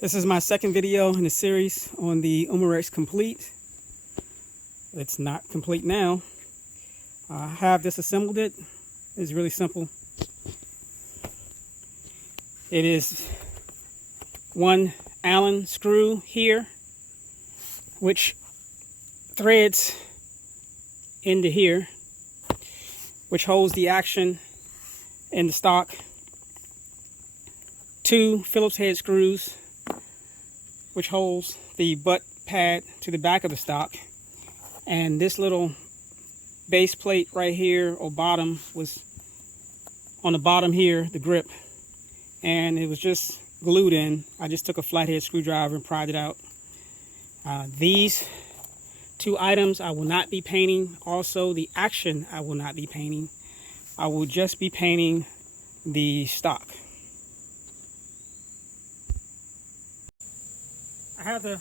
This is my second video in the series on the Umarex Komplete. It's not complete now. I have disassembled it. It's really simple. It is one Allen screw here, which threads into here, which holds the action in the stock. Two Phillips head screws, which holds the butt pad to the back of the stock, and this little base plate right here, or bottom, was on the bottom here, the grip, and it was just glued in. I just took a flathead screwdriver and pried it out. These two items I will not be painting. Also, the action I will not be painting. I will just be painting the stock. I have the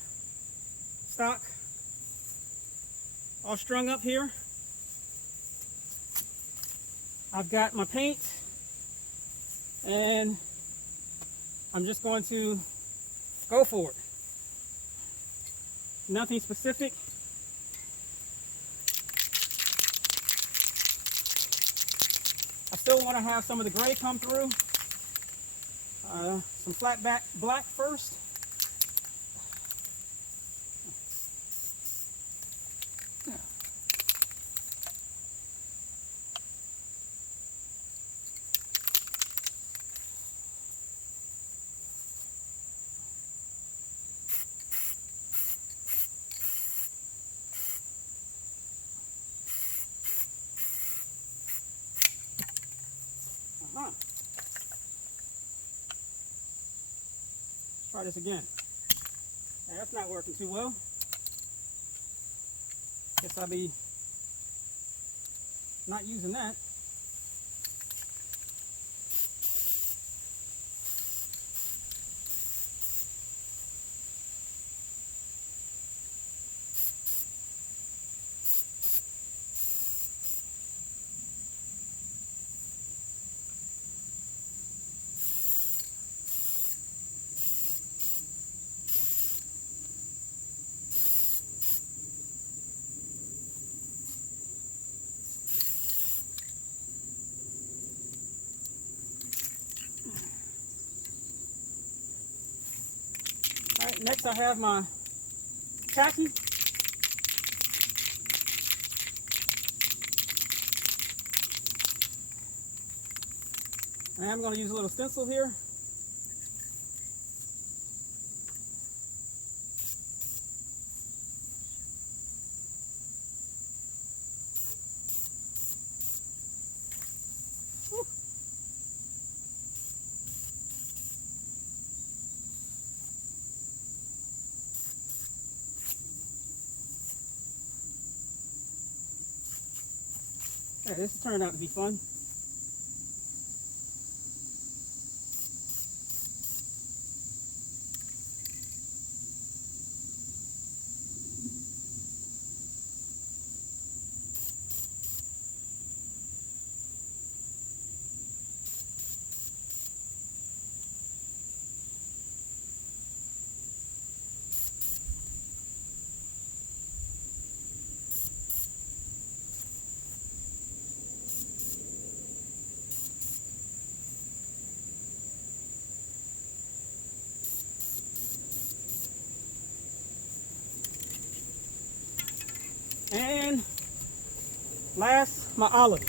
stock all strung up here. I've got my paint, and I'm just going to go for it. Nothing specific. I still want to have some of the gray come through. Some flat back black first. Try this again. Yeah, that's not working too well. Guess I'll be not using that. Alright, next I have my tacky. And I'm going to use a little stencil here. Okay, this has turned out to be fun. And last, my olive.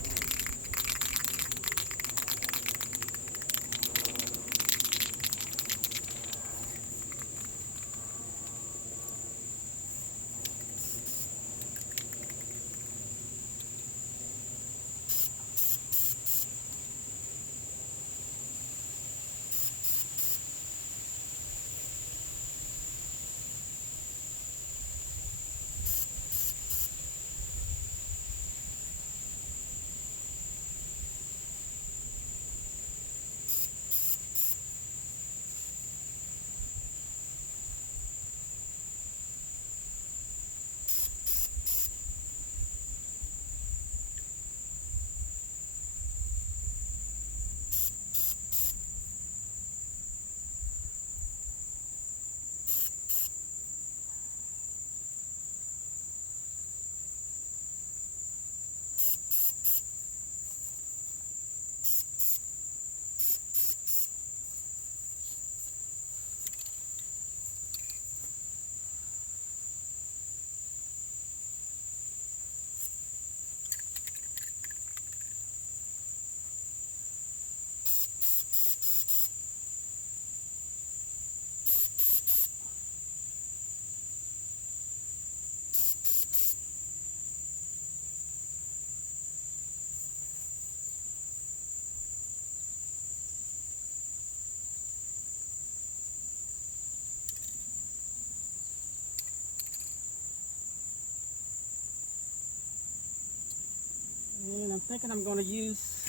And I'm thinking I'm going to use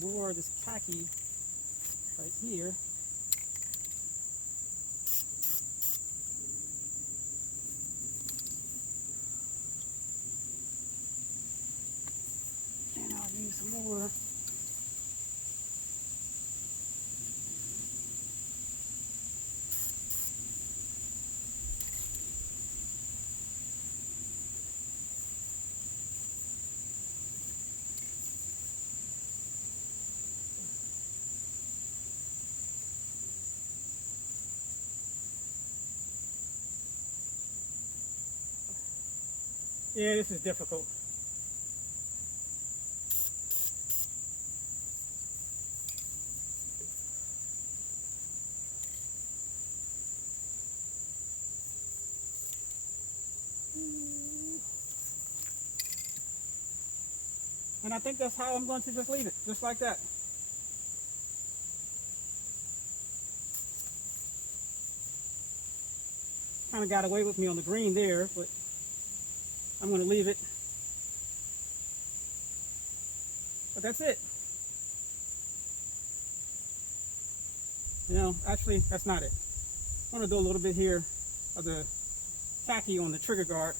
more of this khaki right here. And I'll use some more. Yeah, this is difficult. And I think that's how I'm going to just leave it, just like that. Kind of got away with me on the green there, but I'm going to leave it. But that's it. You know, actually, that's not it. I'm going to do a little bit here of the khaki on the trigger guard.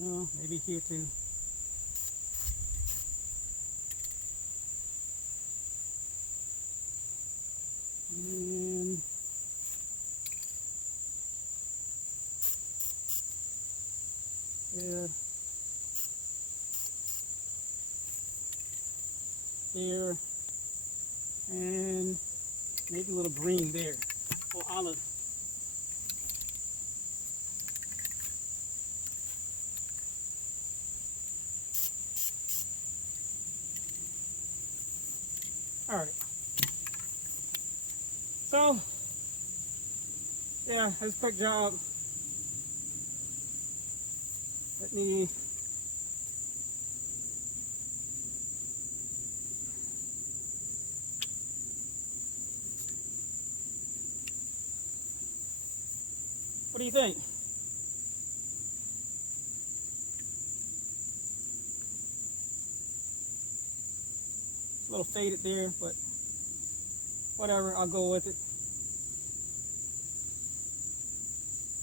Well, maybe here too. And there, there, and maybe a little green there, or olive. All right. So, yeah, that's a quick job. Let me what do you think? It's a little faded there, but whatever, I'll go with it.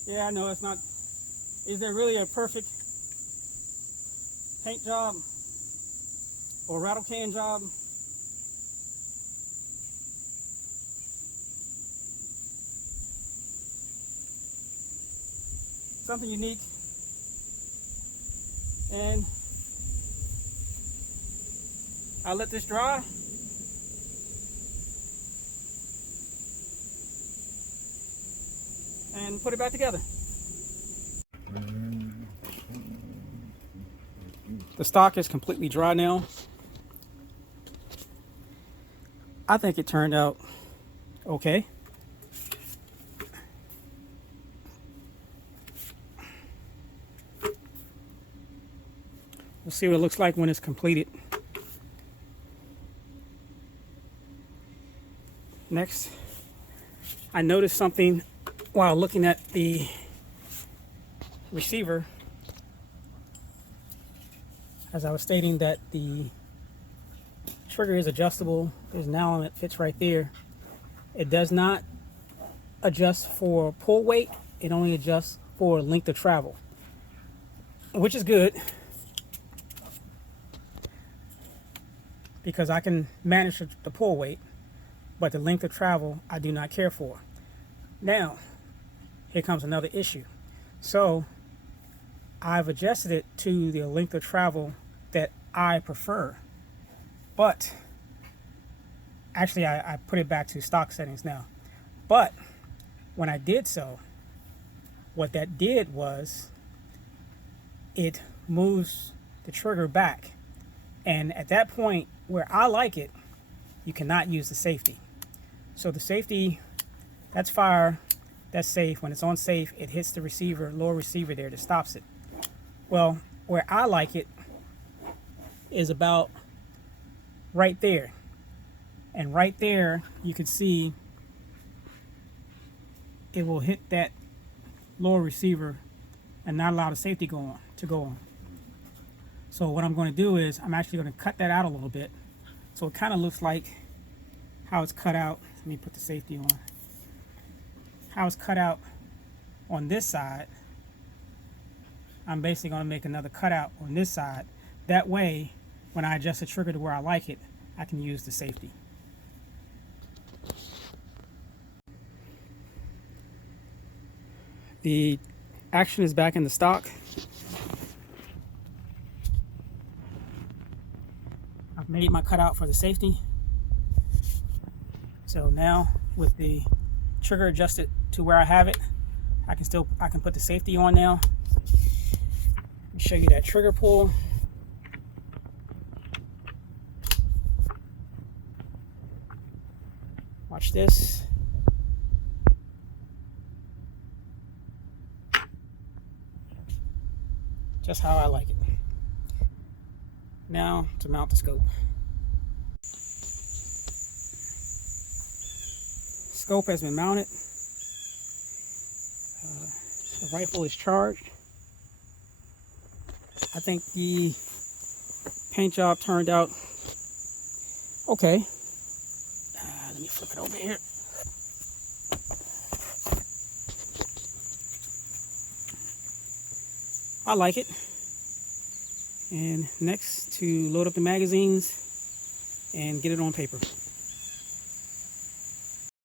Yeah, I know it's not. Is there really a perfect paint job or rattle can job? Something unique. And I'll let this dry. And put it back together. The stock is completely dry now. I think it turned out okay. We'll see what it looks like when it's completed. Next, I noticed something while looking at the receiver. As I was stating that the trigger is adjustable. There's an Allen that fits right there. It does not adjust for pull weight. It only adjusts for length of travel, which is good because I can manage the pull weight, but the length of travel I do not care for. Now, here comes another issue. So I've adjusted it to the length of travel that I prefer, but actually I put it back to stock settings now. But when I did so, what that did was it moves the trigger back, and at that point where I like it, you cannot use the safety. So the safety, that's fire, that's safe. When it's on safe, it hits the receiver, lower receiver there that stops it. Well, where I like it is about right there. And right there, you can see it will hit that lower receiver and not allow the safety to go on. So what I'm going to do is I'm actually going to cut that out a little bit. So it kind of looks like how it's cut out. Let me put the safety on. How it's cut out on this side. I'm basically going to make another cutout on this side. That way, when I adjust the trigger to where I like it, I can use the safety. The action is back in the stock. I've made my cutout for the safety. So now with the trigger adjusted to where I have it, I can put the safety on now. Let me show you that trigger pull. Watch this. Just how I like it. Now to mount the scope. Scope has been mounted. The rifle is charged. I think the paint job turned out okay. Let me flip it over here. I like it. And next, to load up the magazines and get it on paper.